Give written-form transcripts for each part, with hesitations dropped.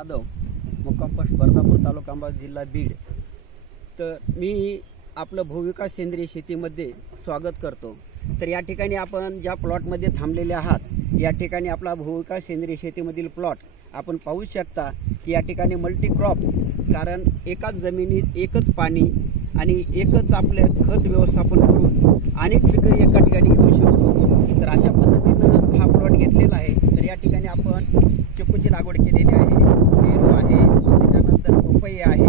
यादव मुक्काम पोस्ट बर्दापूर तालुका अंबा जिल्हा बीड। तर मी आपलं भूविकास सेंद्रिय शेतीमध्ये स्वागत करतो। तर या ठिकाणी आपण ज्या प्लॉटमध्ये थांबलेले आहात, या ठिकाणी आपला भूविकास सेंद्रिय शेतीमधील प्लॉट आपण पाहू शकता की या ठिकाणी मल्टी क्रॉप, कारण एकाच जमिनीत एकच पाणी आणि एकच आपले खत व्यवस्थापन करून अनेक पिकं एका ठिकाणी घेऊ शकतो। तर अशा पद्धतीनं हा प्लॉट घेतलेला आहे। तर या ठिकाणी आपण चिकूची लागवड केलेली आहे, पेरू आहे, त्याच्यानंतर पपई आहे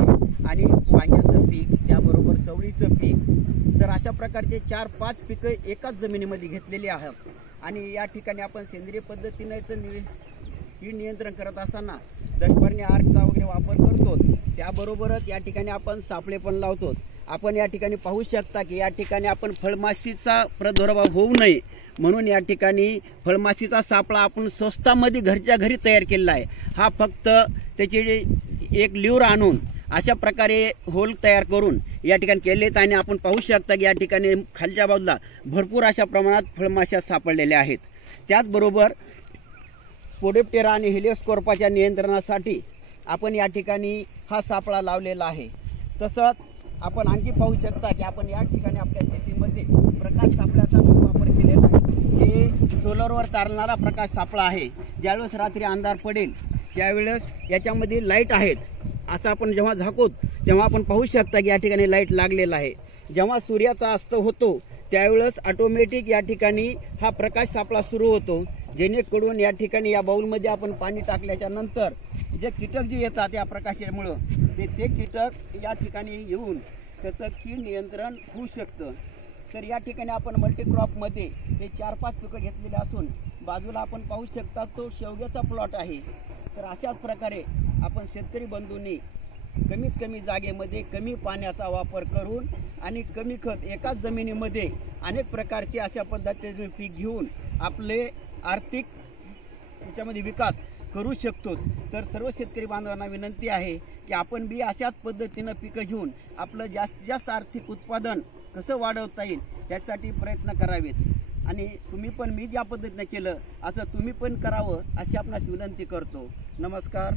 आणि वांग्याचं पीक, त्याबरोबर चवळीचं पीक। तर अशा प्रकारचे 4-5 पिकं एकाच जमिनीमध्ये घेतलेली आहेत। आणि या ठिकाणी आपण सेंद्रिय पद्धतीनेच कीड नियंत्रण करत असताना दशपर्णी आर्कचा वगैरे वापर करतो। त्याबरोबरच या ठिकाणी आपण सापळे पण लावतो। आपण या ठिकाणी पाहू शकता की या ठिकाणी आपण फळमाशीचा प्रादुर्भाव होऊ नये म्हणून या ठिकाणी फळमाशीचा सापळा आपण स्वस्तामध्ये घरच्या घरी तयार केलेला आहे। हा फक्त त्याचे एक ल्यूर आणून अशा प्रकारे होल तयार करून या ठिकाणी केलेत आणि आपण पाहू शकता की या ठिकाणी खालच्या बाजूला भरपूर अशा प्रमाणात फळमाशा सापडलेल्या आहेत। त्याचबरोबर स्पोडेप्टेरा आणि हेलिओस्कोर्पाच्या नियंत्रणासाठी आपण या ठिकाणी हा सापळा लावलेला आहे। तसंच आपण आणखी पाहू शकता की आपण या ठिकाणी आपल्या शेतीमध्ये प्रकाश सापळ्याचा वापर केलेला आहे। हे सोलरवर चालणारा प्रकाश सापळा आहे। ज्यावेळेस रात्री अंधार पडेल त्यावेळेस याच्यामध्ये लाईट आहेत, असं आपण जेव्हा झाकू तेव्हा आपण पाहू शकता की या ठिकाणी लाईट लागलेला आहे। जेव्हा सूर्याचा अस्त होतो त्यावेळेस ऑटोमॅटिक या ठिकाणी हा प्रकाश सापळा सुरू होतो, जेणेकरून या ठिकाणी या बाउलमध्ये आपण पाणी टाकल्याच्या नंतर जे कीटक जे येतात या प्रकाशामुळं ते कीटक या ठिकाणी येऊन त्याचं कीड नियंत्रण होऊ शकतं। तर या ठिकाणी आपण मल्टीक्रॉपमध्ये हे 4-5 पिकं घेतलेले असून बाजूला आपण पाहू शकता तो शेवग्याचा प्लॉट आहे। तर अशाच प्रकारे आपण शेतकरी बंधूंनी कमीत कमी जागेमध्ये कमी पाण्याचा वापर करून आणि कमी खत एकाच जमिनीमध्ये अनेक प्रकारचे अशा पद्धतीने पीक घेऊन आपले आर्थिक त्याच्यामध्ये विकास करू शकतो। तर सर्व शेतकरी बांधवांना विनंती आहे की आपण बी अशाच पद्धतीनं पिकं घेऊन आपलं जास्तीत जास्त आर्थिक उत्पादन कसं वाढवता येईल यासाठी प्रयत्न करावेत। आणि तुम्ही पण मी ज्या पद्धतीने केलं असं तुम्ही पण करावं अशी आपणास विनंती करतो। नमस्कार।